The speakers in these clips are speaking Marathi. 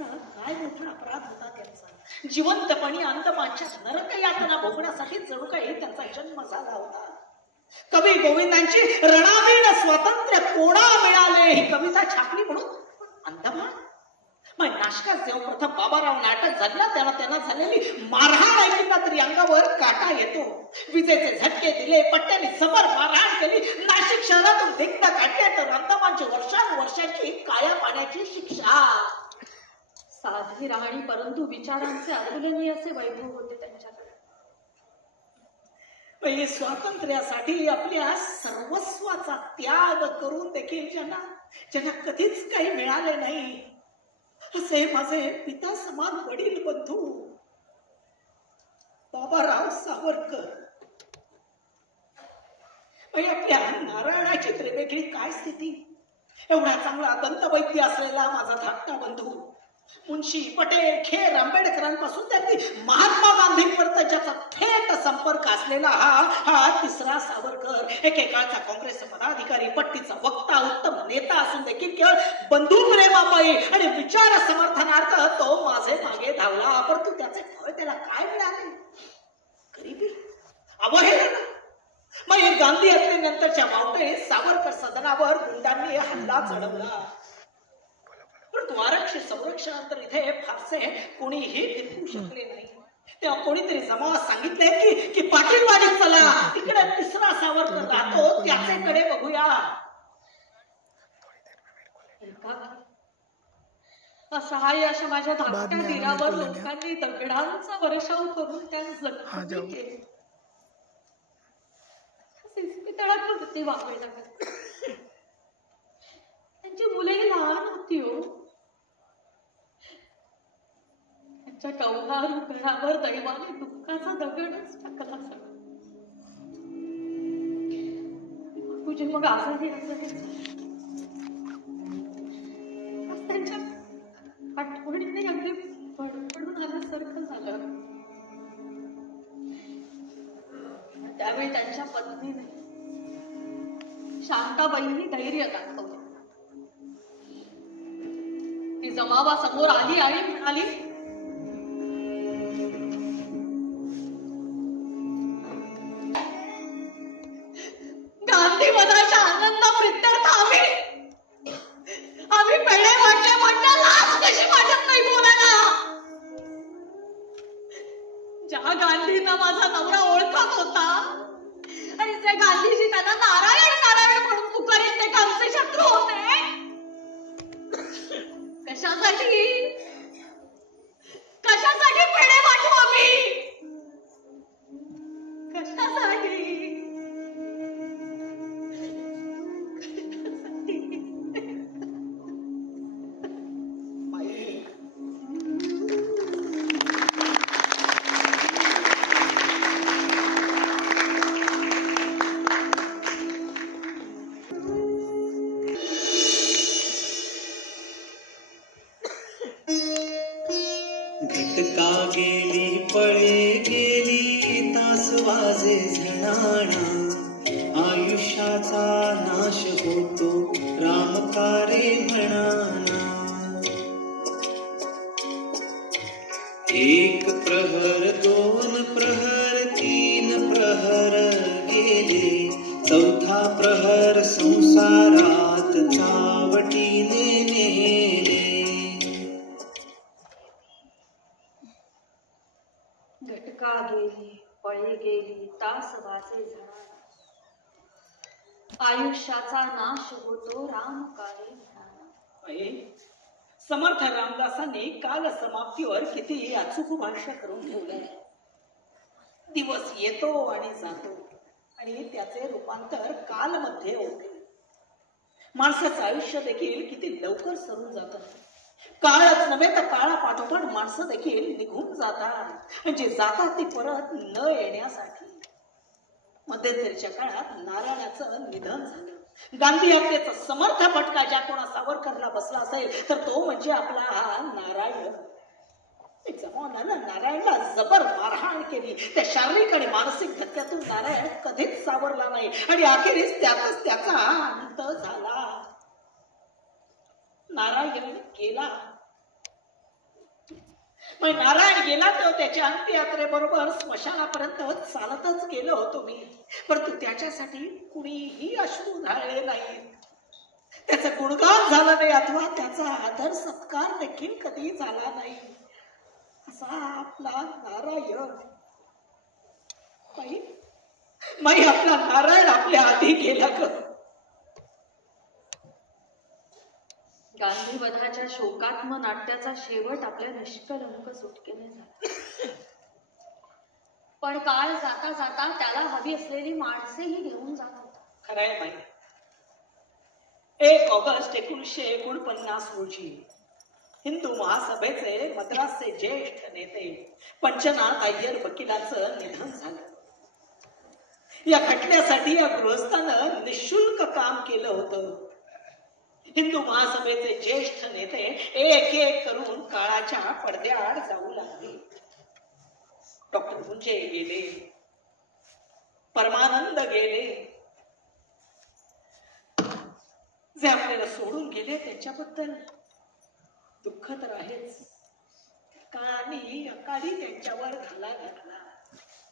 मारण्याचा काय मोठा अपराध होता त्यांचा. जिवंतपणी अंतमाच्या नरक यातना भोगण्यासाठी जणू काही त्यांचा जन्म झाला होता. कवी गोविंदांची रणावीण स्वातंत्र्य कोणा मिळाले ही कविता छापली म्हणून अंदमान. मग नाशकात जेव्हा प्रथम बाबाराव नाटक झालं त्यांना झालेली मारहाण ऐकली तरी अंगावर काटा येतो. विजेचे झटके दिले, पट्ट्याने सबर मारहाण केली, नाशिक शहरातून धिंड काढले तर अंदमानची वर्षांवर्षांची काया पाण्याची शिक्षा. साधी राहणी परंतु विचारांचे अतुलनीय असे वैभव होते त्यांच्याकडे. स्वातंत्र्यासाठी आपल्या सर्वस्वाचा त्याग करून देखील ज्यांना कधीच काही मिळाले नाही असे माझे पिता समान वडील बंधू बाबाराव सावरकर. आपल्या नारायणाची वेगळी काय स्थिती. एवढा चांगला दंतवैद्य असलेला माझा धाकटा बंधू मुन्शी पटेल खेर आंबेडकरांपासून त्यांनी महात्मा गांधींपर्यंत ज्याचा थेट संपर्क असलेला हा तिसरा सावरकर. एकेकाळचा काँग्रेस पदाधिकारी, पट्टीचा वक्ता, उत्तम नेता असून देखील केवळ बंधू प्रेमापायी आणि विचार समर्थनार्थ तो माझे मागे धावला. परंतु त्याचे फळ त्याला काय मिळाले? गरिबी, अवहेलना. मग गांधी हत्येनंतरच्या मावटे सावरकर सदनावर गुंडांनी हल्ला चढवला. परंतु आरक्षित संरक्षणानंतर इथे फारसे कोणीही टिकू शकले नाही. तेव्हा कोणीतरी जमावात सांगितले की पाटीलवाडीत चला, तिकडे तिसरा सावरकर राहतो, त्याचेकडे बघूया. असहाय्य अशा माझ्या धाकट्या तीरावर लोकांनी दगडांचा वर्षाव करून त्यांना जखमी केले. तळात होते वागवे लागत. त्यांची मुलेही लहान होती हो. त्यांच्या कवलार घरावर दैवाने दुःखाचा दगडच टाकला सगळा. तुझे मग आजही त्यांच्या आठवणीने अगदी फडफडून आल्यासारखं झालं. त्यावेळी त्यांच्या पत्नीने शांताबाईंनी धैर्य दाखवलं. ती जमावासमोर आली आणि म्हणाली, गांधीवधाच्या आनंद प्रित्यर्थ आम्ही पेढे वाटले म्हणता लाज कशी वाटत नाही बोलायला. ज्या गांधींना माझा नवरा ओळखत होता आणि जे गांधीजी त्यांना नारायण नारायण म्हणून पुकारीत ते आमचे शत्रू होते. कशासाठी पेढे वाटू आम्ही? कशासाठी? आयुष्याचा नाश होतो रामकारे म्हणाना. एक प्रहर, दोन प्रहर, तीन प्रहर गेले, चौथा प्रहर संसारात चावटीने नेले. घटका गेली, पळे गेली, तास वाजे झाला. आयुष्याचा नाश होतो रामकारे म्हणाला. समर्थ रामदासांनी काल समाप्तीवर किती अचूक भाष्य करून ठेवलंय. दिवस येतो आणि जातो आणि त्याचे रूपांतर कालमध्ये होते. माणसाचं आयुष्य देखील किती लवकर सरून जातं. काळच नव्हे तर काळा पाठोपाठ माणसं देखील निघून जातात, म्हणजे जातात ती परत न येण्यासाठी. मध्यंतरीच्या काळात नारायणाचं निधन झालं. गांधी हत्येचा समर्थ फटका ज्या कोणा सावरकरला बसला असेल तर तो म्हणजे आपला हा नारायण. जमावानं नारायणला जबर मारहाण केली. त्या शारीरिक आणि मानसिक धक्क्यातून नारायण कधीच सावरला नाही आणि अखेरीस त्यातच त्याचा अंत झाला. नारायण गेला मग नारायण गेला तेव्हा त्याच्या अंत्ययात्रेबरोबर स्मशानापर्यंत चालतच गेलो होतो मी, परंतु त्याच्यासाठी कुणीही अश्रू ढाळले नाही, त्याचं गुणगान झालं नाही अथवा त्याचा आदर सत्कार देखील कधी झाला नाही. असा आपला नारायण. माई आपला नारायण आपल्या आधी गेला ग. गांधीवधाच्या शोकात्म नाट्याचा शेवट आपल्या निष्कलंक सुटकेने झाला. पण काळ जाता जाता त्याला हवी असलेली माणसेही घेऊन जात होता. खरंय माई. 1 ऑगस्ट 1949 रोजी हिंदू महासभेचे मद्रासचे ज्येष्ठ नेते पंचनाथ अय्यर वकिलांचं निधन झालं. या खटल्यासाठी या गृहस्थानं निशुल्क काम केलं होतं. हिंदू महासभेचे ज्येष्ठ नेते एक एक करून काळाच्या पडद्याआड जाऊ लागले. डॉक्टर मुंजे गेले, परमानंद गेले. जे आपल्याला सोडून गेले त्यांच्याबद्दल दुःख तर आहेच. काळाने अकाली त्यांच्यावर घाला घातला,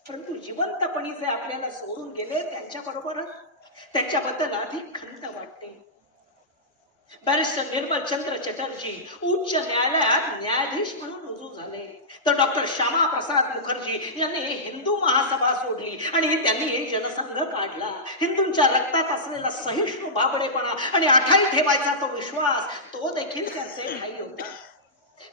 परंतु जिवंतपणी जे आपल्याला सोडून गेले त्यांच्याबरोबरच त्यांच्याबद्दल अधिक खंत वाटते. बॅरिस्टर निर्मल चंद्र चटर्जी उच्च न्यायालयात न्यायाधीश म्हणून रुजू झाले, तर डॉक्टर श्यामा प्रसाद मुखर्जी यांनी हिंदू महासभा सोडली आणि त्यांनी जनसंघ काढला. हिंदूंच्या रक्तात असलेला सहिष्णू बाबडेपणा आणि अठाई ठेवायचा तो विश्वास, तो देखील त्यांचे ठायी होता.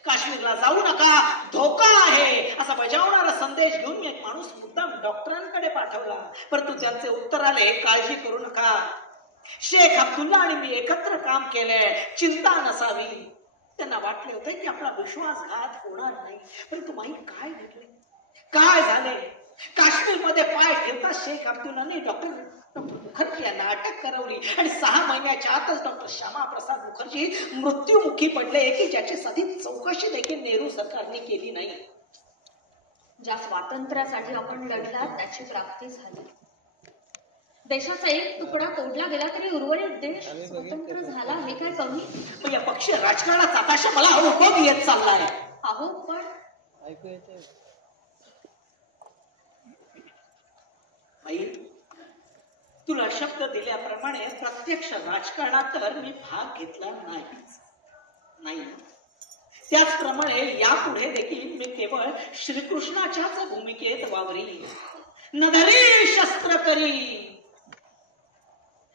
काश्मीरला जाऊ नका, धोका आहे असा बजावणारा संदेश घेऊन मी एक माणूस मुद्दाम डॉक्टरांकडे पाठवला, परंतु त्यांचे उत्तर आले, काळजी करू नका, शेख अब्दुल्ला आणि मी एकत्र काम केलंय, चिंता नसावी. त्यांना वाटले होते की आपला विश्वासघात होणार नाही, परंतु माई काय घडले, काय झाले? काश्मीरमध्ये पाय ठेवता शेख अब्दुल्लाने डॉक्टर मुखर्जी यांना अटक करवली आणि 6 महिन्याच्या आतच डॉक्टर श्यामा प्रसाद मुखर्जी मृत्युमुखी पडले की ज्याची साधी चौकशी देखील नेहरू सरकारने केली नाही. ज्या स्वातंत्र्यासाठी आपण लढला त्याची प्राप्ती झाली. देशाचा एक तुकडा तोडला गेला तरी उर्वरित देश स्वतंत्र झाला, हे काय कमी? या पक्ष राजकारणाचा आताशा मला अनुभव येत चाललाय. अहो पण ऐकू येते. आई, तुला शब्द दिल्याप्रमाणे प्रत्यक्ष राजकारणात तर मी भाग घेतला नाही. त्याचप्रमाणे यापुढे देखील मी केवळ श्रीकृष्णाच्याच भूमिकेत वावरी, नधरी शस्त्र करी.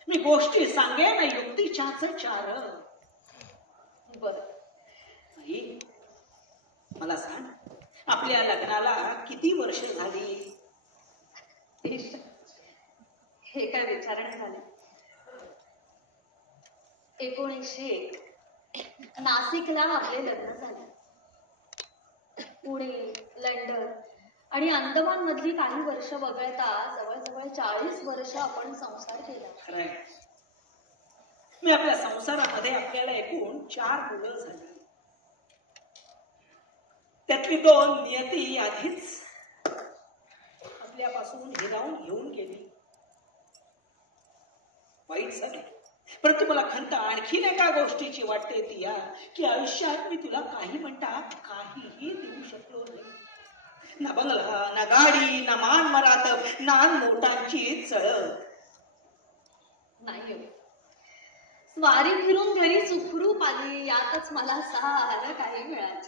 मी गोष्टी सांगेन युक्तीच्याच 4. बर, मला सांग, आपल्या लग्नाला किती वर्ष झाली? हे काय विचारणे झाले. 1901 नाशिकला आपले लग्न झाले. पुणे, लंडन आणि अंदमान मधली काही वर्ष वगळता जवळजवळ 40 वर्ष आपण संसार केला. खरंय. मी आपल्या संसारामध्ये आपल्याला एकूण 4 मुलं झाली. त्यातली 2 नियती आधीच आपल्यापासून हिरावून घेऊन गेली. वाईट झालं, परंतु मला खंत आणखीन एका गोष्टीची वाटते ती या की आयुष्यात मी तुला काही म्हणता काहीही देऊ शकलो नाही. ना बंगला, ना गाडी, ना मान मरातब, ना नोटांची चळक. नाही, स्वारी फिरून घरी सुखरूप आली, यातच मला सारं काही मिळालं.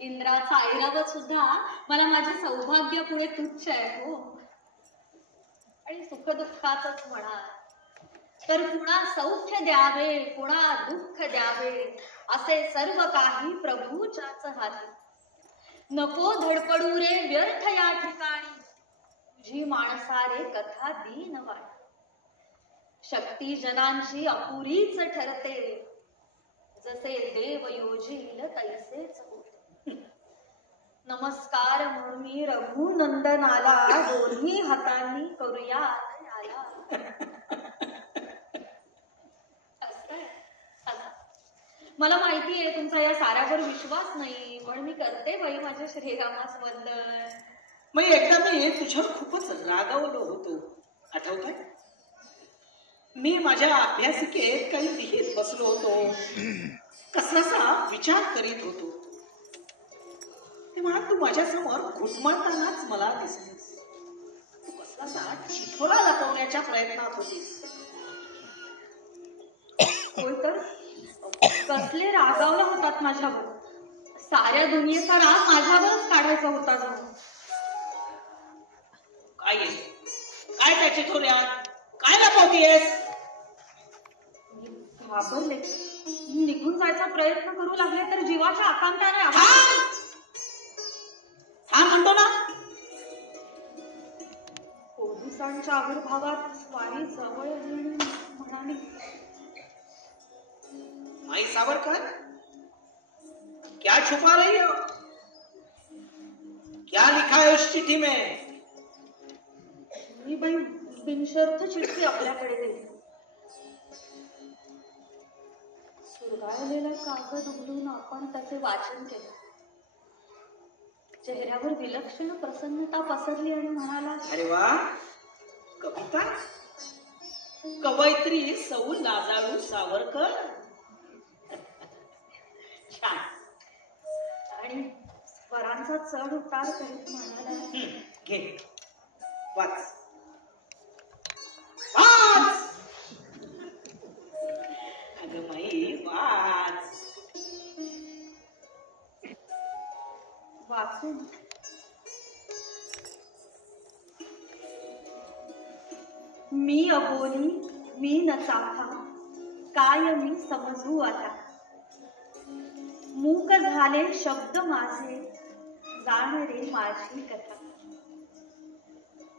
इंद्राचा ऐरावत सुद्धा मला माझे सौभाग्य पुढे तुच्छ आहे. हो, आणि सुखदुःखाच म्हणा तर पुन्हा सौख्य द्यावे, पुन्हा दुःख द्यावे, असे सर्व काही प्रभूच्याच हाती. नको धडपडू रे व्यर्थ या ठिकाणी, तुझी माणसारे कथा दीन वाट. शक्ती जनांची अपुरीच ठरते, जसे देव योजील तैसेच होते. नमस्कार म्हणून मी रघुनंदनाला दोन्ही हातांनी करूया आला. मला माहिती आहे तुमचा या साऱ्यावर विश्वास नाही, पण मी करते बाई माझ्या श्रीरामास वंदन. मग एकदा मी तुझ्यावर खूपच रागावलो होतो, आठवतंय? मी माझ्या अभ्यासिकेत काही लिहित बसलो होतो, कसलासा विचार करीत होतो. तेव्हा तू माझ्या समोर घुटमळतानाच मला दिसलीस. तू कसला चिठोला लपवण्याच्या प्रयत्नात होतीस. होय तर कसले रागावला होतात माझ्यावर. साऱ्या दुनियेचा राग माझ्यावरच काढायचा होता जणू. काय काय त्या चिठोऱ्यात काय लपवतीयस? घाबरले. निघून जायचा प्रयत्न करू लागले तर जीवाच्या आकांताने हा म्हणतो ना. पोलिसांच्या आविर्भावात स्वारी जवळ म्हणाली, माई सावरकर, क्या छुपा रही हो? क्या लिखा है उस चिट्ठी में? मी बाई बिनशर्त चिठ्ठी आपल्याकडे दिली. सुरगाळलेला कागद उघडून आपण त्याचे वाचन केले. चेहऱ्यावर विलक्षण प्रसन्नता पसरली आणि म्हणाला, अरे वा, कविता, कवयित्री सौ लाजाळू सावरकर. छान. आणि स्वरांचा चढ उतार करीत म्हणाला, घे वाच वाच. अगं माई वाच. वाचून मी अबोली मी न चाफा काय मी समजू आता. मूक झाले शब्द माझे जाण रे माझी कथा.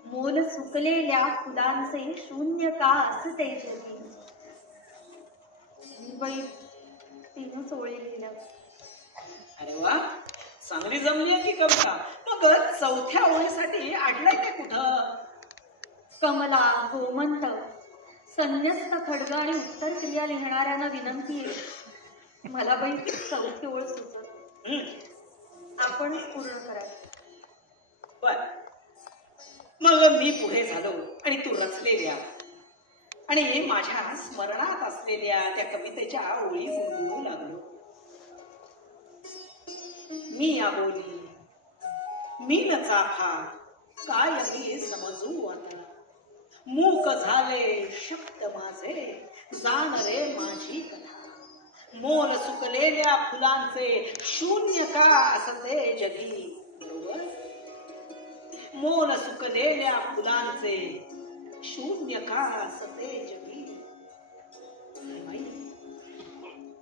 मोल सुकलेल्या फुलांचे शून्य का असते जगी. बाई तीनच ओळी लिहिल्या. अरे वा, चांगली जमली आहे की कविता. मग चौथ्या ओळीसाठी अडलाय ते कुठं? कमला, गोमंत, संन्यस्त खड्ग आणि उत्तर क्रिया लिहिणाऱ्यांना विनंती आहे. मला बाई चौथी ओळ सुचत. आपण पूर्ण करायचं. बर, मग मी पुढे झालो आणि तू रचलेल्या आणि माझ्या स्मरणात असलेल्या त्या कवितेच्या ओळी गुणगुणू लागलो. मी अबोली मी न चाफा काय मी समजू आता. मूक झाले शब्द माझे जाण रे माझी कथा. मोल सुकलेल्या फुलांचे शून्य का असते जगी. बरोबर, मोल सुकलेल्या फुलांचे शून्य का असते जगी. माई,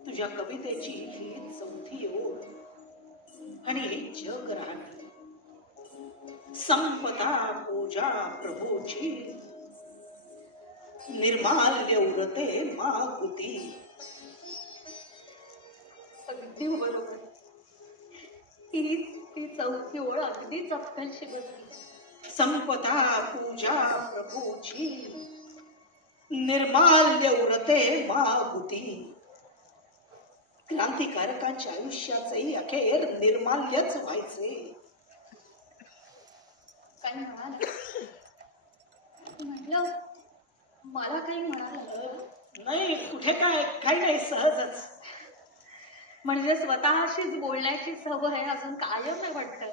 तुझ्या कवितेची ही चौथी ओळ आणि जग राहते. संपता पूजा प्रभूची निर्माल्य उरते मागुती. अगदी बरोबर. ती चौथी ओळ अगदी चपकनशी बसली. संपता पूजा प्रभूची निर्माल्य उरते मागुती. क्रांतिकारकांच्या आयुष्याचेही अखेर निर्माल्यच व्हायचे. काय म्हणाल? म्हटलं मला काही म्हणाल नाही, कुठे काय, काही नाही, सहजच. म्हणजे स्वतःशीच बोलण्याची सवय अजून कायम आहे वाटतं.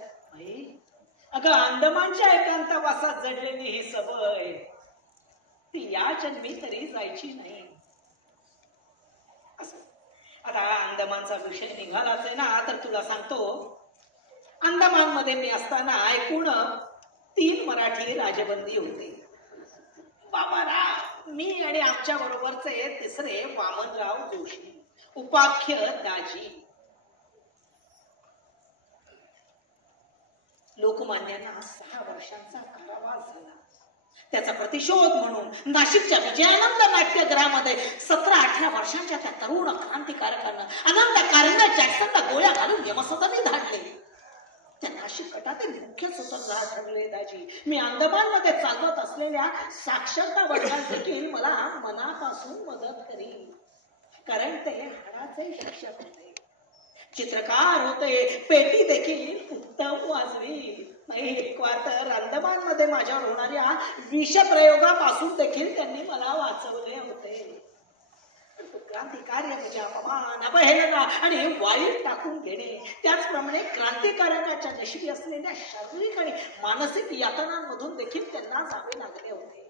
अगं, अंदमानच्या एकांतवासात जडलेली ही सवय ती या जन्मी तरी जायची नाही. असं आता अंदमानचा विषय निघालाच आहे ना, तर तुला सांगतो. अंदमान मध्ये मी असताना एकूण 3 मराठी राजबंदी होते. बाबाराव, मी आणि आमच्या बरोबरचे तिसरे वामनराव जोशी, उपाख्य दाजी. लोकमान्यांना 6 वर्षांचा कारावास झाला. त्याचा प्रतिशोध म्हणून नाशिकच्या विजयानंद नाट्यगृहामध्ये 17-18 वर्षांच्या त्या तरुण क्रांतिकारकांना अनंत कारंजा जॅक्सनला गोळ्या घालून यमसदनी धाडले. त्या नाशिक गटातील मुख्य सूत्रधार ठरले दाजी. मी अंदमानमध्ये चालवत असलेल्या साक्षरता वर्गांपैकी मला मनापासून मदत करी, कारण ते हाडाचे शिक्षक होते, चित्रकार होते, पेटी देखील उत्तम वाजवी. नाही, एक वार तर अंदमान मध्ये माझ्यावर होणाऱ्या विषप्रयोगापासून देखील त्यांनी मला वाचवले होते. क्रांतिकार्य म्हणजे अपमान, अवहेलना आणि वाईट टाकून घेणे. त्याचप्रमाणे क्रांतिकारकाच्या नशिबी असलेल्या शारीरिक आणि मानसिक यातनांमधून देखील त्यांना जावे लागले होते.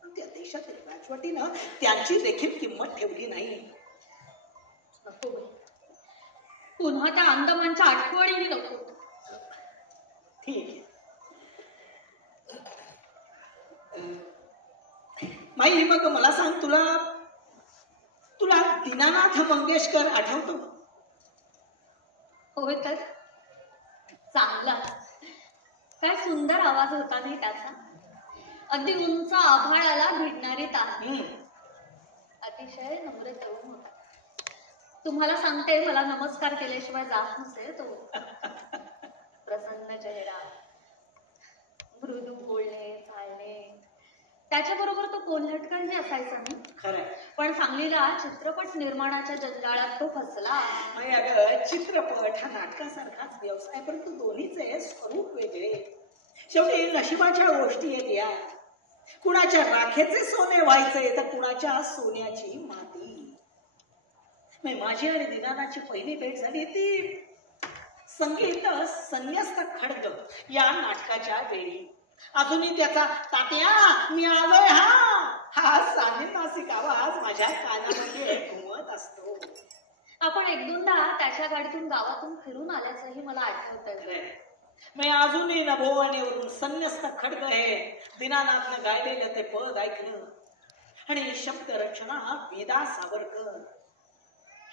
पण त्या देशातील राजवटीनं त्यांची देखील किंमत ठेवली नाही. नको बाई, पुन्हा त्या अंदमानच्या आठवणीही नको. ठीक आहे माई, मग मला सांग, तुला दीनानाथ मंगेशकर आठवतो? होय तर चांगला, काय सुंदर आवाज होता नाही त्याचा. अगदी उंच आभाळाला भिडणारी तान. अतिशय नम्र तरुण होता. तुम्हाला सांगते, मला नमस्कार केल्याशिवाय जात नसे तो. प्रसन्न चेहरा, मृदू बोलणे चालणे, त्याच्याबरोबर तो कोल्हटकरही असायचा नाही. खरं, पण सांगलीला चित्रपट निर्माणाच्या जंजाळात तो फसला. अगं, चित्रपट हा नाटकासारखाच व्यवसाय, परंतु दोन्हीचे स्वरूप वेगळे. शेवटी नशिबाच्या गोष्टी आहेत या. कुणाच्या राखेचे सोने व्हायचे तर कुणाच्या सोन्याची माती. माझी आणि दिनानाची पहिली भेट झाली ती संगीत संन्यस्त खड्ग या नाटकाच्या वेळी. अजूनही त्याचा तात्या मी आलोय हा सान्यमासिक आवाज माझ्या कानामध्ये घुमत असतो. आपण एक दोनदा त्याच्या गाडीतून गावातून फिरून आल्याचंही मला आठवतंय. मी अजूनही नभोवाणीवरून संन्यस्त खड्ग हे दीनानाथनं गायलेलं ते पद ऐकलं आणि शब्दरचना वेदा सावरकर.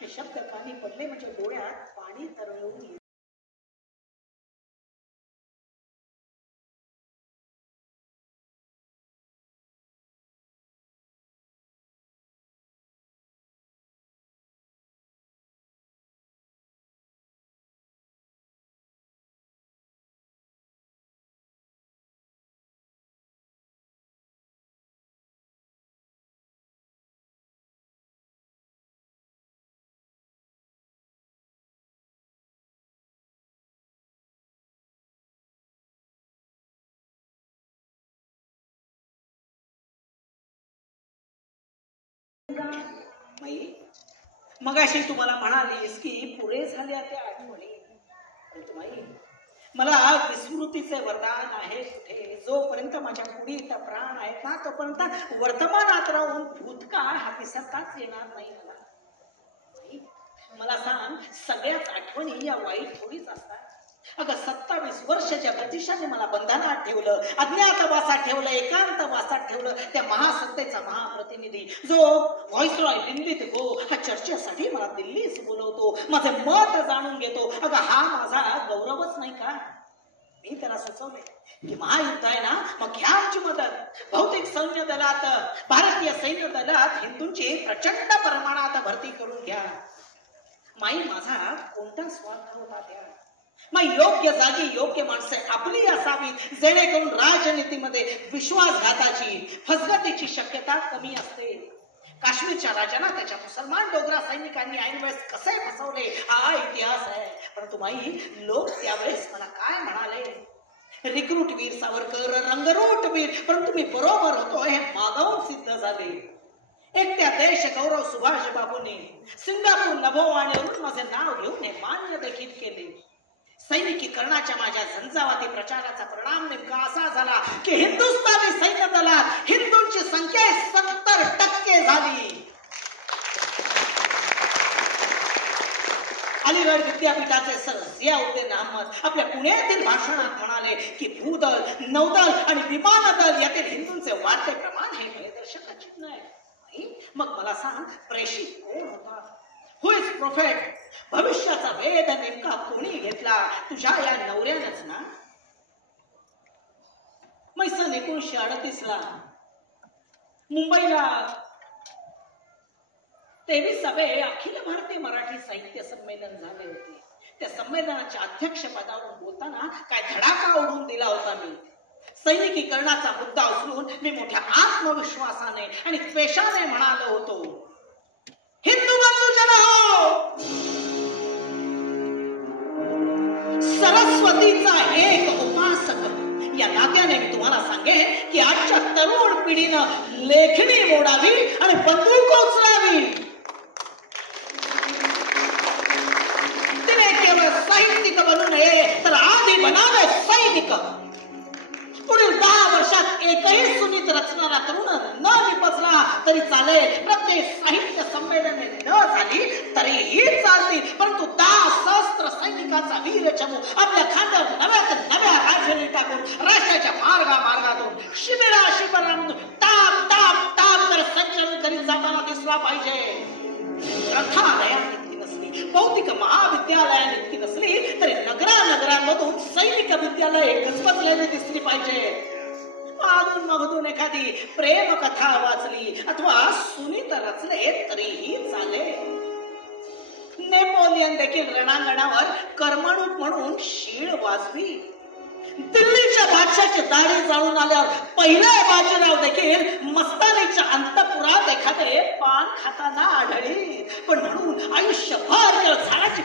हे शब्द कानी पडले म्हणजे डोळ्यात पाणी तरळून येईल. मगाशी तुम्हाला म्हणालीस की पुरे झाल्या त्या आठवणी. माई, मला विस्मृतीचे वरदान आहे कुठे. जोपर्यंत माझ्या कुडीत प्राण आहेत ना तोपर्यंत वर्तमानात राहून भूतकाळ हा विसरताच येणार नाही मला. मला सांग, सगळ्याच आठवणी या वाईट थोडीच असतात. अगं 27 वर्षाच्या ब्रिटिशांनी मला बंधनात ठेवलं, अज्ञातवासात ठेवलं, एकांतवासात ठेवलं. त्या महासत्तेचा महाप्रतिनिधी जो व्हॉइसरॉय दिल्लीत गो हा चर्चेसाठी मला दिल्लीस बोलवतो, माझे मत जाणून घेतो. अगं हा माझा गौरवच नाही का? मी त्याला सुचवले की महायुद्ध आहे ना, मग घ्या आमची मदत. भौतिक सैन्य दलात, भारतीय सैन्य दलात हिंदूंची प्रचंड प्रमाणात भरती करून घ्या. माई, माझा कोणता स्वार्थ होता त्या? मग योग्य जागी योग्य माणसे आपली असावीत, जेणेकरून राजनीतीमध्ये विश्वासघाताची फसगतीची शक्यता कमी असते. काश्मीरच्या राजांना त्याच्या मुसलमान डोगरा सैनिकांनी ऐन वेळेस कसे फसवले हा इतिहास आहे. परंतु माई, लोक त्यावेळेस मला काय म्हणाले? रिक्रूट वीर सावरकर, रंगरूट वीर. परंतु मी बरोबर होतो हे मागावून सिद्ध झाले. एकट्या देश गौरव सुभाष बाबूंनी सिंगापूर नभोवाणीवरून माझे नाव घेऊन हे मान्य देखील केले. सैनिकीकरणाच्या माझ्या झंझावाती प्रचाराचा परिणाम नेमका असा झाला की हिंदुस्थानी सैन्य दलात हिंदूंची संख्या 70% झाली. अलीगड विद्यापीठाचे सर जियाउद्दीन अहमद आपल्या पुण्यातील भाषणात म्हणाले की भूदल, नौदल आणि विमान दल यातील हिंदूंचे वाढते प्रमाण हे भयदर्शक चिन्ह आहे. मग मला सांग, प्रेषित कोण होता? हु इज प्रोफेट? भविष्याचा वेध नेमका कोणी घेतला? तुझ्या या नवऱ्यानंच ना. मग सन 1938 मुंबईला 23वे अखिल भारतीय मराठी साहित्य संमेलन झाले होते. त्या संमेलनाच्या अध्यक्षपदावरून बोलताना काय धडाका उडून दिला होता मी. सैनिकीकरणाचा मुद्दा उचलून मी मोठ्या आत्मविश्वासाने आणि त्वेषाने म्हणालो होतो, हिंदू बंधू जन हो, सरस्वतीचा एक उपासक या नात्याने मी तुम्हाला सांगेन की आजच्या तरुण पिढीनं लेखणी मोडावी आणि बंदूक उचलावी. साहित्यिक बनू नये तर आधी बनावे सैनिक. पुढील 10 वर्षात एकही सुनीत रचणारा तरुण न निपजला तरी चालेल. प्रत्येक साहित्य संमेलने न झाली तरीही चालतील, परंतु 10 सहस्त्र सैनिकांचा वीर चमू आपल्या खांद्यावर नव्या राजधानी टाकून राष्ट्राच्या मार्गातून शिबिरामधून ताप तर संचलन करीत जाताना दिसला पाहिजे. ग्रंथालयात इतकी नसली, भौतिक महाविद्यालयात इतकी नसली तरी नगरांमधून सैनिक विद्यालय गजबजलेली दिसली पाहिजे. मधून एखादी प्रेम कथा वाचली अथवा सुनीत रचले तरीही चालेल. नेपोलियन देखील रणांगणावर करमणूक म्हणून शीळ वाजवी. दिल्लीच्या बादशाची दाढी जाळून आल्यावर पहिले बाजीराव देखील मस्तानीच्या अंतपुरात एखादे पान खाताना आढळी. पण म्हणून आयुष्यभर झाडाची